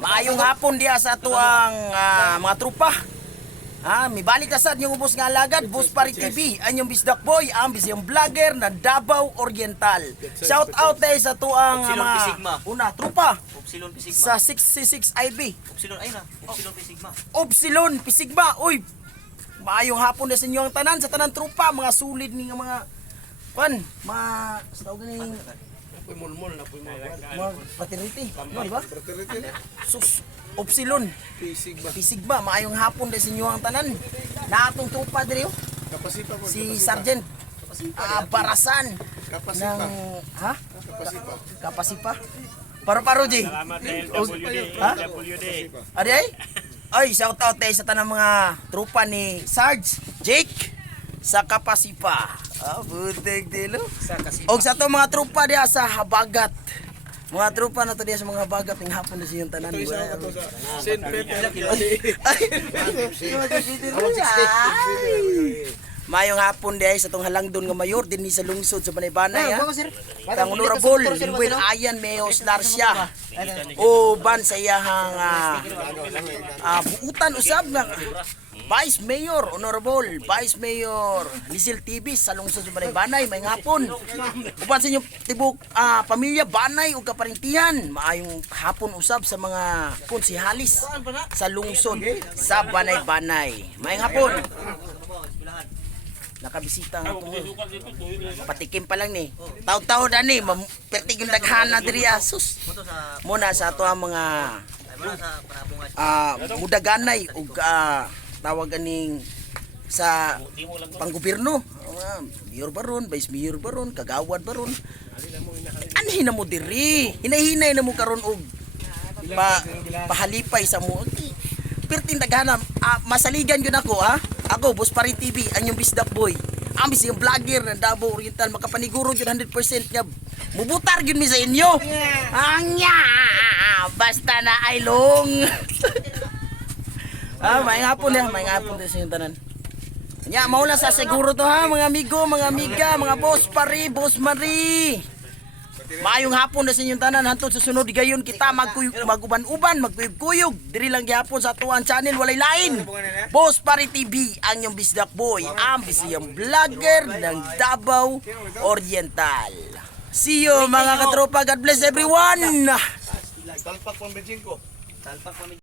Maayong hapon diya sa tuang mga trupa. Mibalik na sad yung ubos nga alagad, Boss Pari TV, anyong bisdak boy, ang bisyong vlogger na Davao Oriental. Shout out tayo sa tuang mga trupa Upsilon Pi Sigma. sa 66 IB. Upsilon ay na. Upsilon Pi Sigma. Upsilon Pi Sigma. Uy, maayong hapon na sa inyo ang tanan, sa tanan trupa, mga sulid ni nga mga mga sa tawag ganing Mulmul na po mga fraternity, no, di ba? fraternity na. Sus, Upsilon Pisig ba? Pisigba, maayong hapon din sa inyo ang tanan. Na atong trupa diri Kapasipa po. si Sergeant Barasan Kapasipa. ng Kapasipa. Kapasipa. Paro-paro di. Salamat LWD. Ha? LWD. Adi ay shout out tayo sa tanang mga trupa ni Sarge Jake sa Kapasipa. Butig dilo. Og sa to mga trupa diya sa Habagat. Mga trupa na to diya sa mga Habagat ng hapon na siyang tanan. Ito isa ka to sa Saint Peter. Mayong hapon diay sa tong halangdon nga mayor din ni sa lungsod sa Banay-Banay ha. Kang Honorable Will Ayan Meos Larcia. O ban sa iyahang buutan usab nga Vice Mayor, Honorable Vice Mayor Lizel TV sa lungsod sa Banay-Banay, may hapon. Uban sa inyong tibok pamilya Banay ug kaparintihan, maayong hapon usab sa mga konsihalis sa lungsod sa Banay-Banay. May hapon. Nakabisita nga itong patikim pa lang ni. Taw-taw na ni, pertig yung daghana diri asus. Muna sa ato ang mga mudaganay ug tawag ganing sa panggobyerno. Mayor baron, vice mayor baron, kagawad baron. Anhin na mo diri. Hinahinay na mo karon og pahalipay sa mo. Perting daghana masaligan gyud ako ha. Ako Boss Pari TV, anyong bisdak boy. Ang bisang vlogger na Davao Oriental, makapaniguro gyud 100% nga mubutar gyud mi sa inyo. Anya, basta na ay long. May hapon din sa inyong tanan. Nya, mauna sa siguro to ha, mga amigo, mga amiga, mga Boss Pari, Boss Marie. Maayong hapon na sa inyong tanan, hantod sa sunod gayon kita maguban-uban, magkuyog-kuyog. Diri lang gihapon sa tuwan channel, walay lain. Boss Pari TV, ang inyong bisdak boy, ang bisiyang vlogger ng Davao Oriental. See you mga katropa, God bless everyone. Talpak pang bensin ko. Talpak kami.